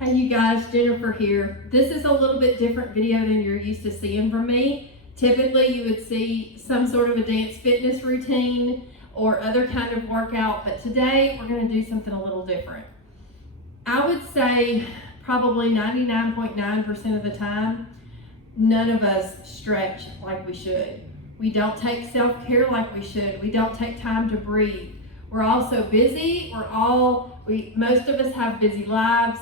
Hey you guys, Jennifer here. This is a little bit different video than you're used to seeing from me. Typically you would see some sort of a dance fitness routine or other kind of workout, but today we're going to do something a little different. I would say probably 99.9% of the time, none of us stretch like we should. We don't take self-care like we should. We don't take time to breathe. We're all so busy. Most of us have busy lives,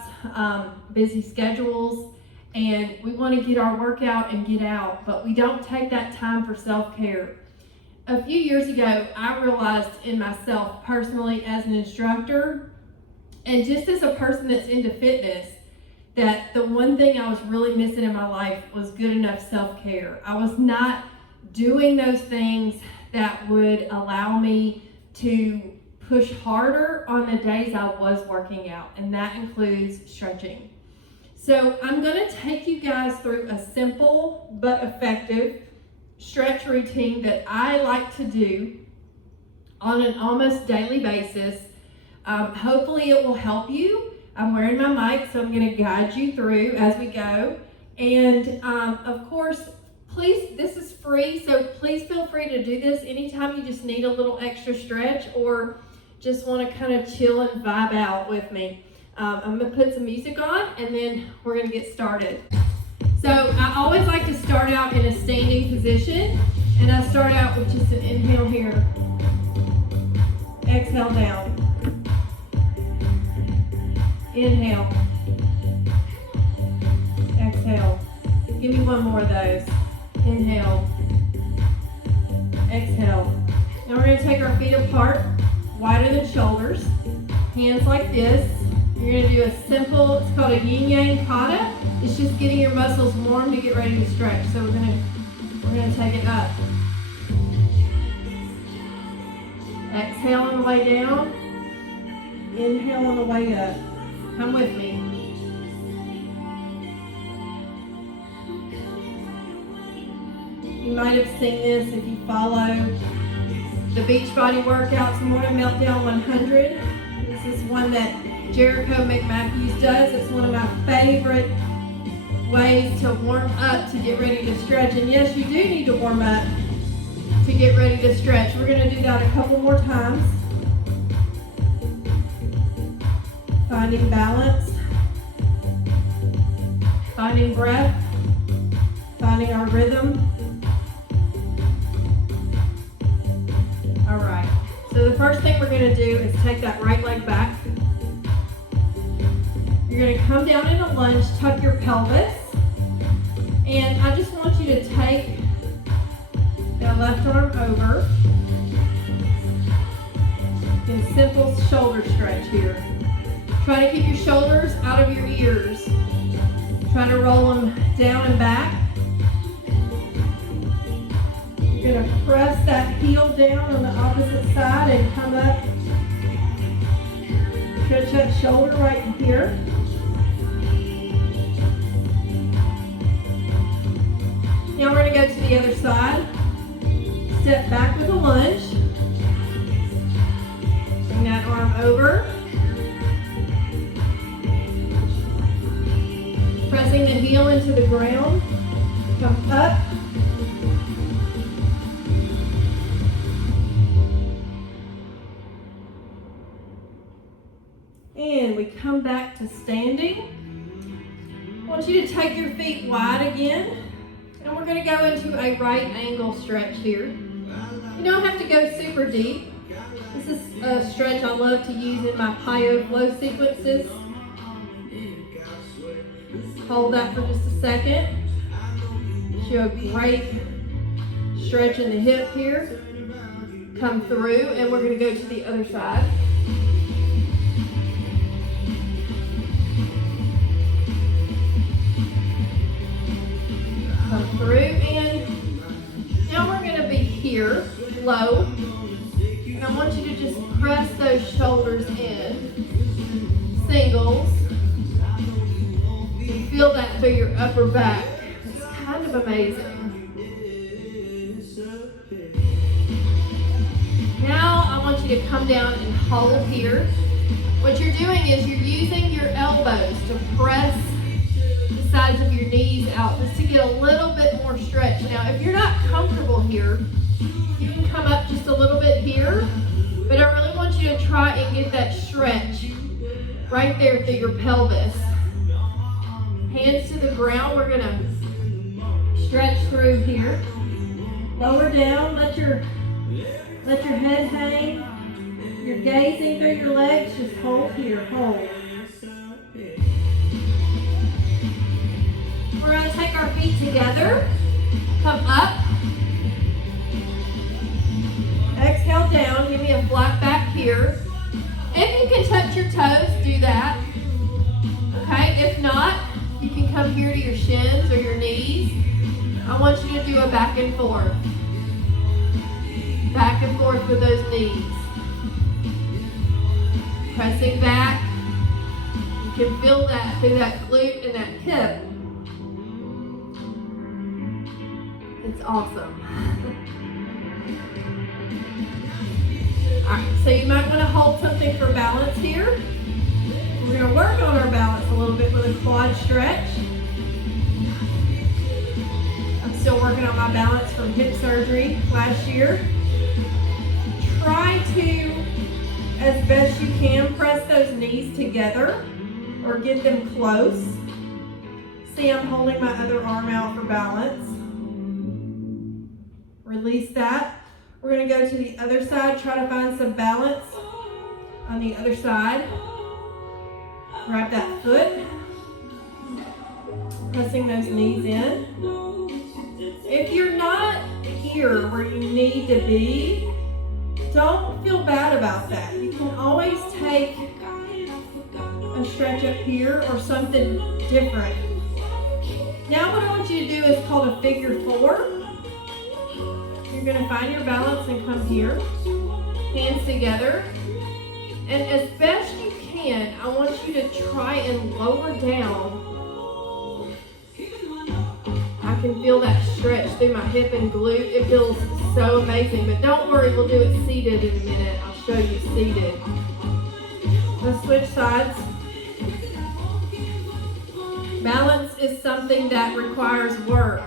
busy schedules, and we want to get our workout and get out, but we don't take that time for self-care. A few years ago, I realized in myself personally as an instructor, and just as a person that's into fitness, that the one thing I was really missing in my life was good enough self-care. I was not doing those things that would allow me to push harder on the days I was working out, and that includes stretching. So I'm going to take you guys through a simple but effective stretch routine that I like to do on an almost daily basis. Hopefully it will help you. I'm wearing my mic, so I'm going to guide you through as we go. And of course, please, this is free, so please feel free to do this anytime you just need a little extra stretch or just want to kind of chill and vibe out with me. I'm going to put some music on and then we're going to get started. So I always like to start out in a standing position, and I start out with just an inhale here. Exhale down. Inhale. Exhale. Give me one more of those. Inhale. Exhale. Now we're going to take our feet apart, wider than shoulders, hands like this. You're going to do a simple, it's called a yin-yang kata. It's just getting your muscles warm to get ready to stretch. So we're going to take it up. Exhale on the way down. Inhale on the way up. Come with me. You might have seen this if you follow the Beachbody workouts, Morning Meltdown 100. This is one that Jericho McMatthews does. It's one of my favorite ways to warm up to get ready to stretch. And yes, you do need to warm up to get ready to stretch. We're going to do that a couple more times. Finding balance, finding breath, finding our rhythm. All right, so the first thing we're going to do is take that right leg back. You're going to come down in a lunge, tuck your pelvis, and I just want you to take that left arm over. And simple shoulder stretch here. Try to keep your shoulders out of your ears. Try to roll them down and back. You're going to press that heel down on the opposite side and come up. Stretch that shoulder right here. Now we're going to go to the other side. Step back with a lunge. Bring that arm over. Pressing the heel into the ground. Come up. And we come back to standing. I want you to take your feet wide again. And we're going to go into a right angle stretch here. You don't have to go super deep. This is a stretch I love to use in my plyo flow sequences. Hold that for just a second. Get you a great stretch in the hip here. Come through, and we're going to go to the other side. Come through, and now we're going to be here, low. And I want you to just press those shoulders in, singles. You feel that through your upper back. It's kind of amazing. Now I want you to come down and hold here. What you're doing is you're using your elbows to press the sides of your knees out just to get a little bit more stretch. Now, if you're not comfortable here, you can come up just a little bit here, but I really want you to try and get that stretch right there through your pelvis. Hands to the ground. We're gonna stretch through here. Lower down, let your head hang. You're gazing through your legs, just hold here, hold. We're gonna take our feet together, come up. Exhale down, give me a flat back here. If you can touch your toes, do that. Okay, if not, you can come here to your shins or your knees. I want you to do a back and forth. Back and forth with those knees. Pressing back. You can feel that through that glute and that hip. It's awesome. Alright, so you might want to hold something for balance here. We're going to work on our balance a little bit with a quad stretch. I'm still working on my balance from hip surgery last year. Try to, as best you can, press those knees together or get them close. See, I'm holding my other arm out for balance. Release that. We're going to go to the other side, try to find some balance on the other side. Grab that foot, pressing those knees in. If you're not here where you need to be, don't feel bad about that. You can always take a stretch up here or something different. Now what I want you to do is called a figure four. You're going to find your balance and come here, hands together, and as best you can, I want you to try and lower down. I can feel that stretch through my hip and glute. It feels so amazing, but don't worry, we'll do it seated in a minute. I'll show you seated. Let's switch sides. Balance is something that requires work.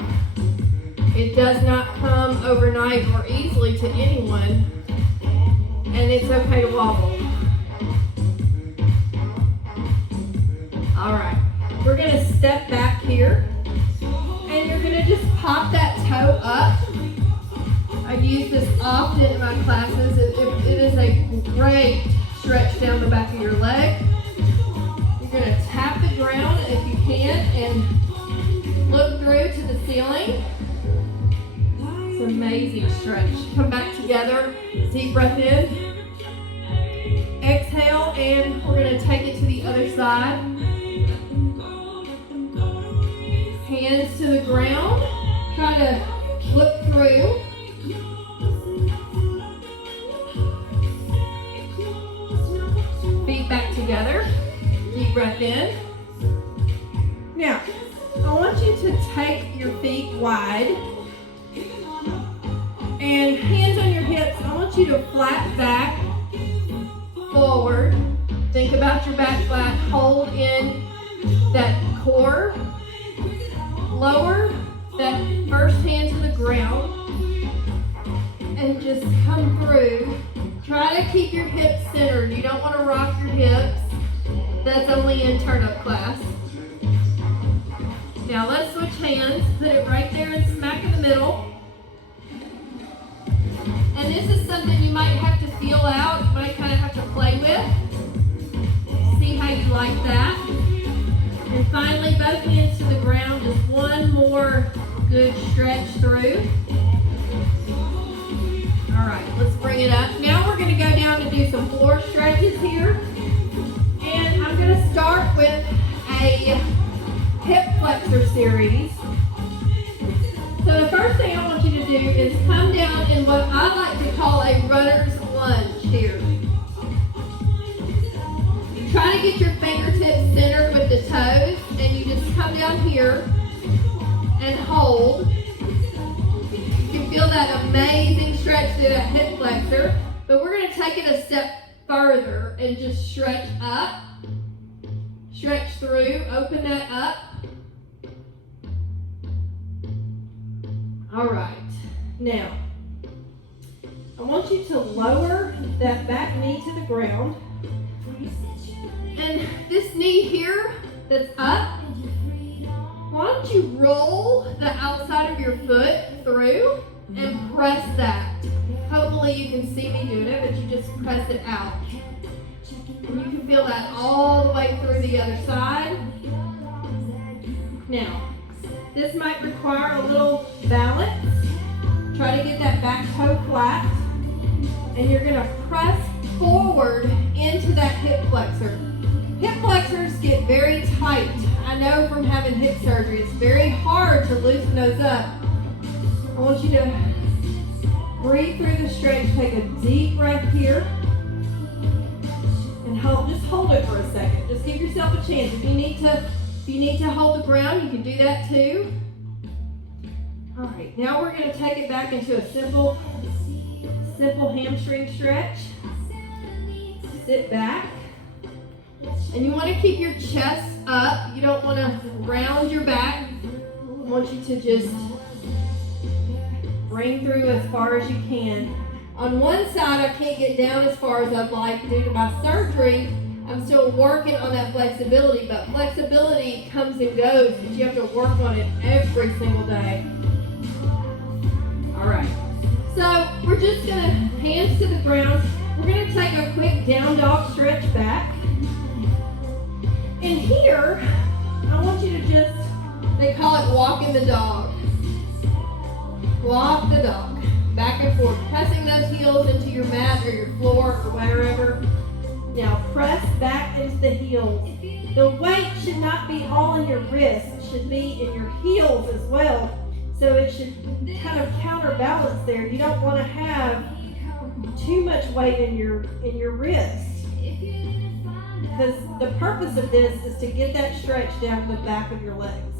It does not come overnight or easily to anyone, and it's okay to wobble. All right, we're gonna step back here, and you're gonna just pop that toe up. I use this often in my classes. It is a great stretch down the back of your leg. You're gonna tap the ground if you can, and look through to the ceiling. Amazing stretch. Come back together. Deep breath in. Exhale, and we're going to take it to the other side. Hands to the ground. Try to look through. Feet back together. Deep breath in. Now, I want you to take your feet wide. And hands on your hips, I want you to flat back, forward. Think about your back flat. Hold in that core. Lower that first hand to the ground. And just come through. Try to keep your hips centered. You don't want to rock your hips. That's only in turn-up class. Now let's switch hands. Put it right there and smack in the middle. And this is something you might have to feel out, you might kind of have to play with. See how you like that. And finally, both hands to the ground, just one more good stretch through. All right, let's bring it up. Now we're going to go down and do some floor stretches here. And I'm going to start with a hip flexor series. So the first thing I want you to do is come down in what I like to call a runner's lunge here. Try to get your fingertips centered with the toes, and you just come down here and hold. You can feel that amazing stretch through that hip flexor, but we're going to take it a step further and just stretch up, stretch through, open that up. All right, now I want you to lower that back knee to the ground. And this knee here that's up, why don't you roll the outside of your foot through and press that. Hopefully you can see me doing it, but you just press it out. And you can feel that all the way through the other side. Now, this might require a little balance. Try to get that back toe flat. And you're gonna press forward into that hip flexor. Hip flexors get very tight. I know from having hip surgery, it's very hard to loosen those up. I want you to breathe through the stretch, take a deep breath here, and just hold it for a second. Just give yourself a chance. If you need to hold the ground, you can do that too. All right, now we're gonna take it back into a simple hamstring stretch. Sit back. And you want to keep your chest up. You don't want to round your back. I want you to just bring through as far as you can. On one side, I can't get down as far as I'd like due to my surgery. I'm still working on that flexibility, but flexibility comes and goes, but you have to work on it every single day. All right. So we're just going to hands to the ground. We're going to take a quick down dog stretch back. And here, I want you to just, they call it walking the dog. Walk the dog. Back and forth. Pressing those heels into your mat or your floor or wherever. Now press back into the heels. The weight should not be all in your wrists. It should be in your heels as well. So it should kind of counterbalance there. You don't want to have too much weight in your wrist. Because the purpose of this is to get that stretch down to the back of your legs.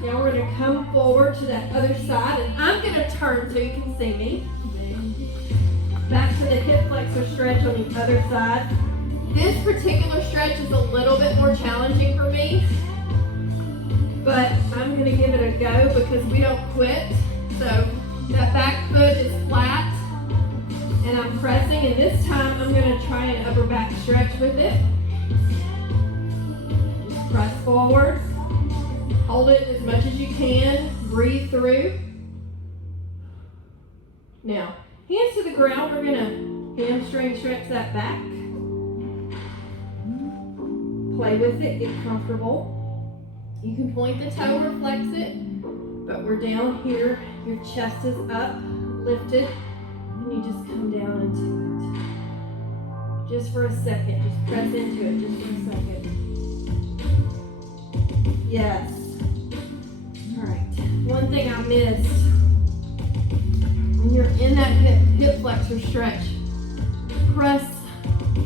Now we're going to come forward to that other side, and I'm going to turn so you can see me. Back to the hip flexor stretch on the other side. This particular stretch is a little bit more challenging for me, but I'm going to give it a go because we don't quit. So that back foot is flat. And I'm pressing, and this time I'm going to try an upper back stretch with it. Just press forward. Hold it as much as you can. Breathe through. Now, hands to the ground. We're going to hamstring stretch that back. Play with it. Get comfortable. You can point the toe or flex it, but we're down here. Your chest is up, lifted. And you just come down into it. Just for a second. Just press into it just for a second. Yes. All right. One thing I missed. When you're in that hip flexor stretch, press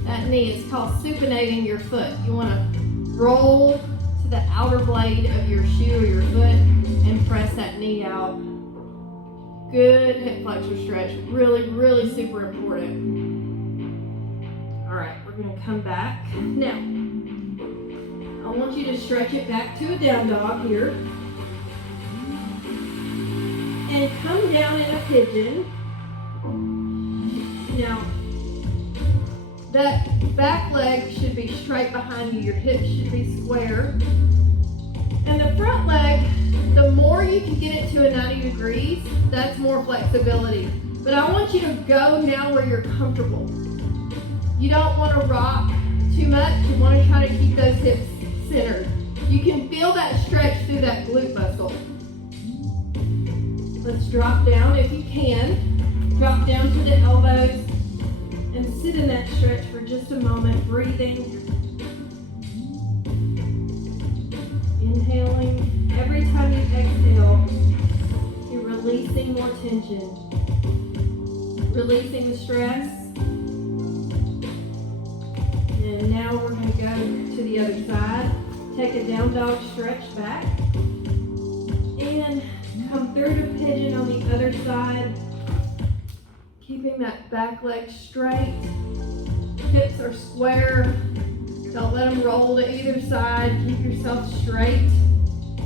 that knee. It's called supinating your foot. You want to roll to the outer blade of your shoe or your foot and press that knee out. Good hip flexor stretch. Really, really super important. All right, we're going to come back. Now, I want you to stretch it back to a down dog here. And come down in a pigeon. Now, that back leg should be straight behind you. Your hips should be square. And the front leg, the more you can get it to a 90 degrees, that's more flexibility. But I want you to go now where you're comfortable. You don't want to rock too much. You want to try to keep those hips centered. You can feel that stretch through that glute muscle. Let's drop down if you can. Drop down to the elbows and sit in that stretch for just a moment, breathing. Inhaling. Every time you exhale, you're releasing more tension, releasing the stress. And now we're going to go to the other side. Take a down dog stretch back and come through to pigeon on the other side, keeping that back leg straight. are square. Don't let them roll to either side. Keep yourself straight.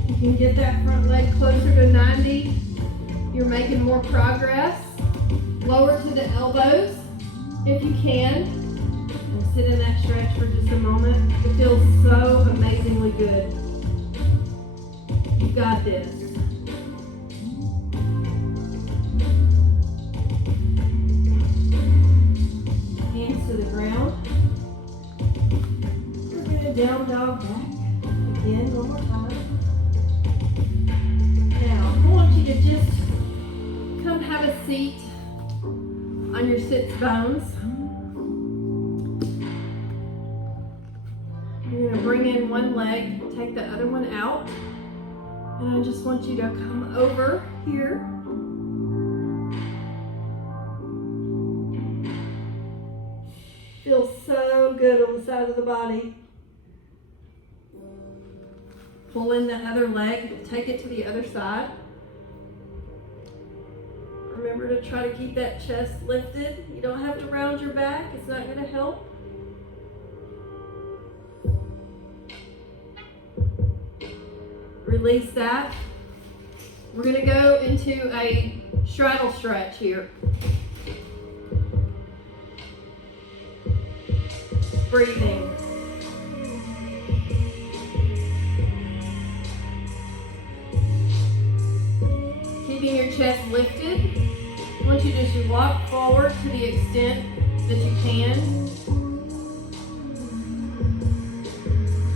You can get that front leg closer to 90. You're making more progress. Lower to the elbows if you can. And sit in that stretch for just a moment. It feels so amazingly good. You got this. Hands to the ground. We're going to down dog back. Again, one more time. Now, I want you to just come have a seat on your sits bones. You're going to bring in one leg, take the other one out. And I just want you to come over here. Feels so good on the side of the body. Pull in the other leg, take it to the other side. Remember to try to keep that chest lifted. You don't have to round your back, it's not going to help. Release that. We're going to go into a straddle stretch here. Breathing. Keeping your chest lifted. I want you to just walk forward to the extent that you can.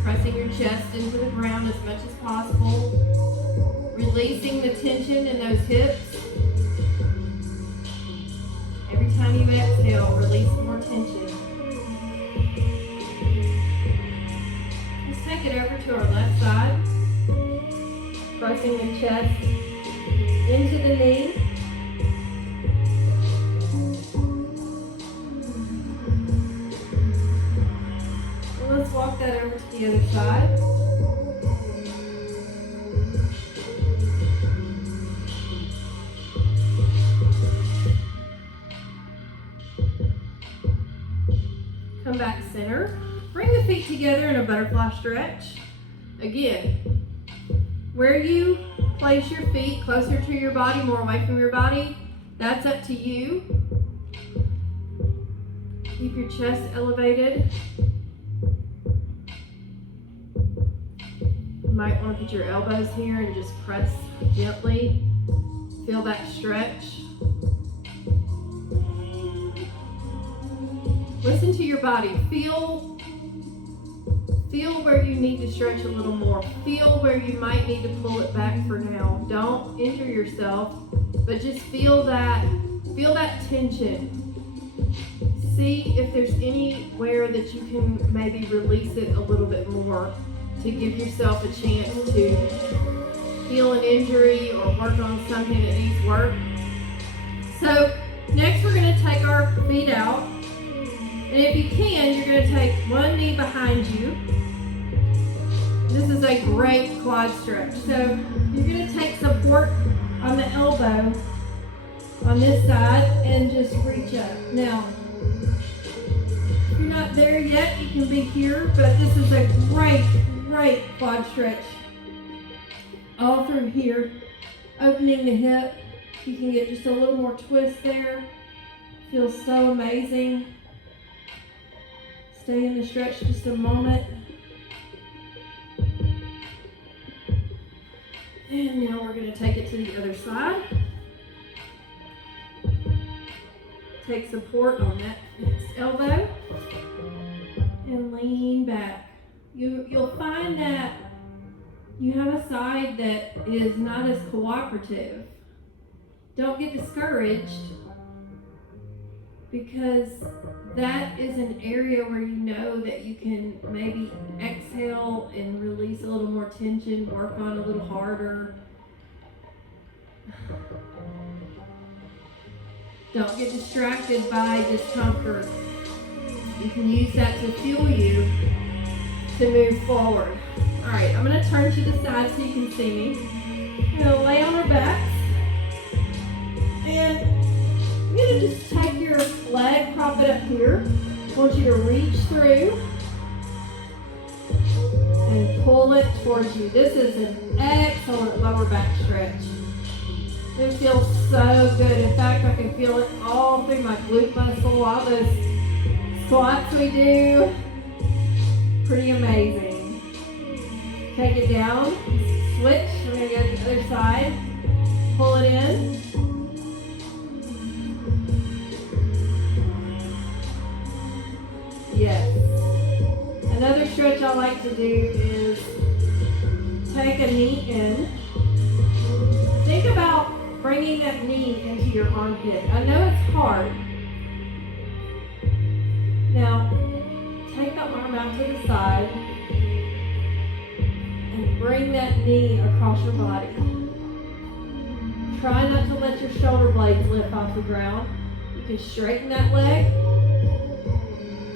Pressing your chest into the ground as much as possible. Releasing the tension in those hips. Every time you exhale, release more tension. Let's take it over to our left side. Pressing the chest into the knee. And let's walk that over to the other side. Come back center. Bring the feet together in a butterfly stretch. Again, where you place your feet, closer to your body, more away from your body, that's up to you. Keep your chest elevated. You might want to put your elbows here and just press gently. Feel that stretch. Listen to your body. Feel where you need to stretch a little more. Feel where you might need to pull it back for now. Don't injure yourself, but just feel that tension. See if there's anywhere that you can maybe release it a little bit more to give yourself a chance to heal an injury or work on something that needs work. So next we're going to take our feet out. And if you can, you're going to take one knee behind you. This is a great quad stretch. So you're going to take support on the elbow on this side and just reach up. Now, if you're not there yet, you can be here, but this is a great quad stretch. All through here, opening the hip. You can get just a little more twist there. Feels so amazing. Stay in the stretch just a moment. And now we're going to take it to the other side. Take support on that next elbow and lean back. You'll find that you have a side that is not as cooperative. Don't get discouraged, because that is an area where you know that you can maybe exhale and release a little more tension, work on a little harder. Don't get distracted by discomfort. You can use that to fuel you to move forward. All right, I'm going to turn to the side so you can see me. We're going to lay on our backs. And you're going to just take your leg, prop it up here, want you to reach through and pull it towards you. This is an excellent lower back stretch. It feels so good. In fact, I can feel it all through my glute muscle, all those squats we do. Pretty amazing. Take it down, switch. We're going to go to the other side. Pull it in. Yes. Another stretch I like to do is take a knee in. Think about bringing that knee into your armpit. I know it's hard. Now, take the arm out to the side and bring that knee across your body. Try not to let your shoulder blades lift off the ground. You can straighten that leg.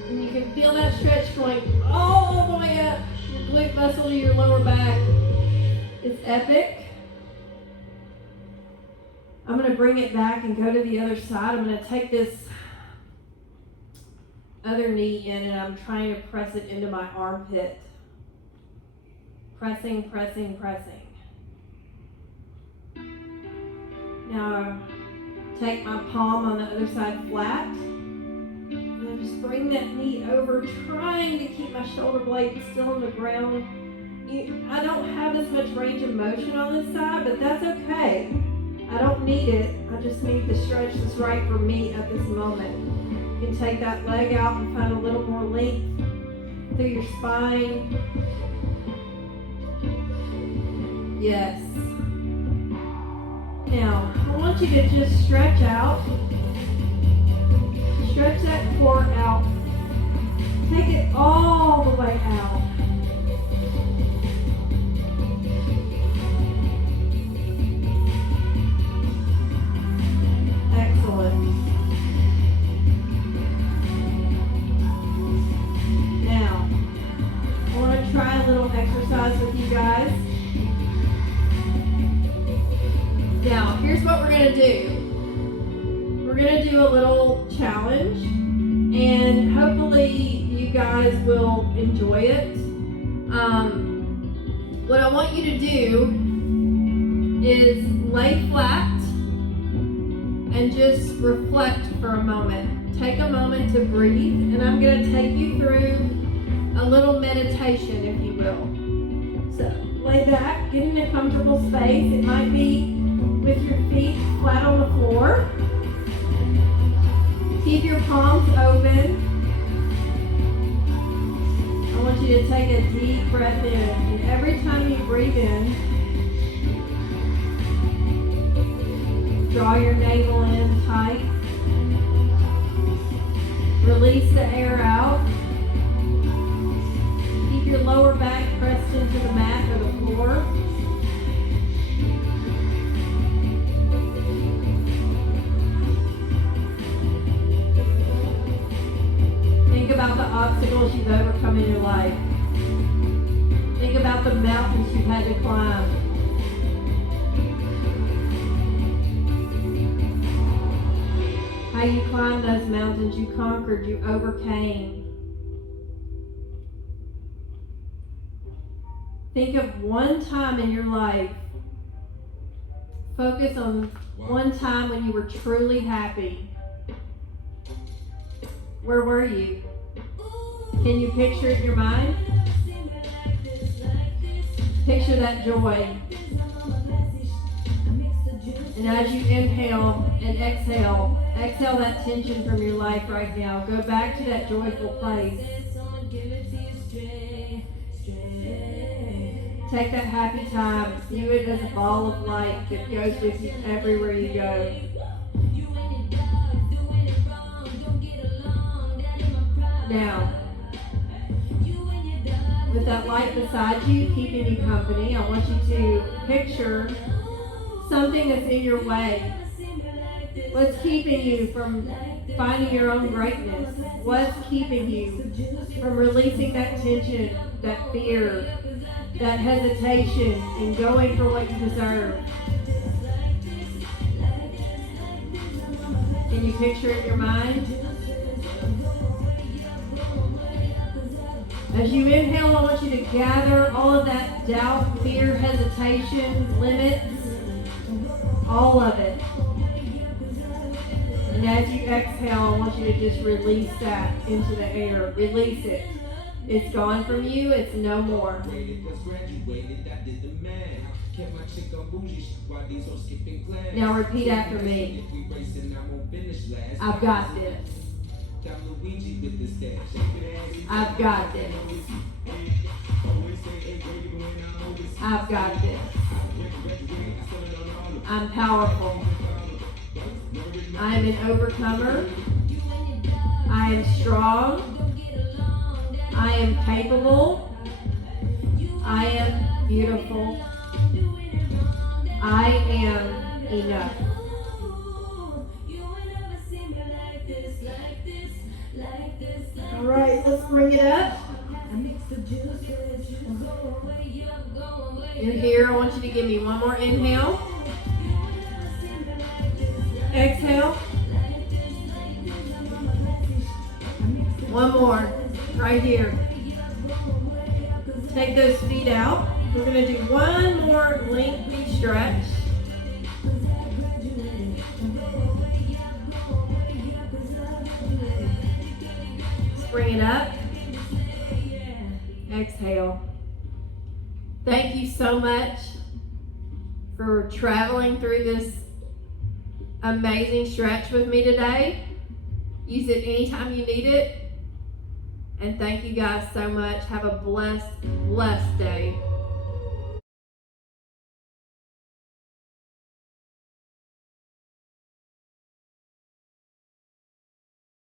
And you can feel that stretch going all the way up your glute muscle to your lower back. It's epic. I'm going to bring it back and go to the other side. I'm going to take this other knee in and I'm trying to press it into my armpit. Pressing, pressing, pressing. Now take my palm on the other side flat. And I just bring that knee over, trying to keep my shoulder blade still on the ground. I don't have as much range of motion on this side, but that's okay. I don't need it. I just need the stretch that's right for me at this moment. You can take that leg out and find a little more length through your spine. Yes. Now, I want you to just stretch out. Stretch that core out. Take it all the way out. Excellent. Now, I want to try a little exercise with you guys. Now, here's what we're going to do. We're going to do a little challenge, and hopefully you guys will enjoy it. What I want you to do is lay flat and just reflect for a moment. Take a moment to breathe, and I'm going to take you through a little meditation, if you will. So, lay back, get in a comfortable space. It might be with your feet flat on the floor. Keep your palms open. I want you to take a deep breath in, and every time you breathe in, draw your navel in tight. Release the air out. Keep your lower back pressed into the mat or the floor. Think about the obstacles you've overcome in your life. Think about the mountains you've had to climb. How you climbed those mountains, you conquered, you overcame. Think of one time in your life. Focus on one time when you were truly happy. Where were you? Can you picture it in your mind? Picture that joy. And as you inhale and exhale that tension from your life right now. Go back to that joyful place. Take that happy time. View it as a ball of light that goes with you everywhere you go. Now, with that light beside you, keeping you company, I want you to picture something that's in your way. What's keeping you from finding your own greatness? What's keeping you from releasing that tension, that fear, that hesitation, and going for what you deserve? Can you picture it in your mind? As you inhale, I want you to gather all of that doubt, fear, hesitation, limits, all of it. And as you exhale, I want you to just release that into the air. Release it. It's gone from you. It's no more. Now repeat after me. I've got this. I've got this. I've got this. I'm powerful. I am an overcomer. I am strong. I am capable. I am beautiful. I am enough. All right, let's bring it up. You're here. I want you to give me one more inhale. Exhale. One more. Right here. Take those feet out. We're going to do one more lengthy stretch. Bring it up. Exhale. Thank you so much for traveling through this amazing stretch with me today. Use it anytime you need it. And thank you guys so much. Have a blessed, blessed day.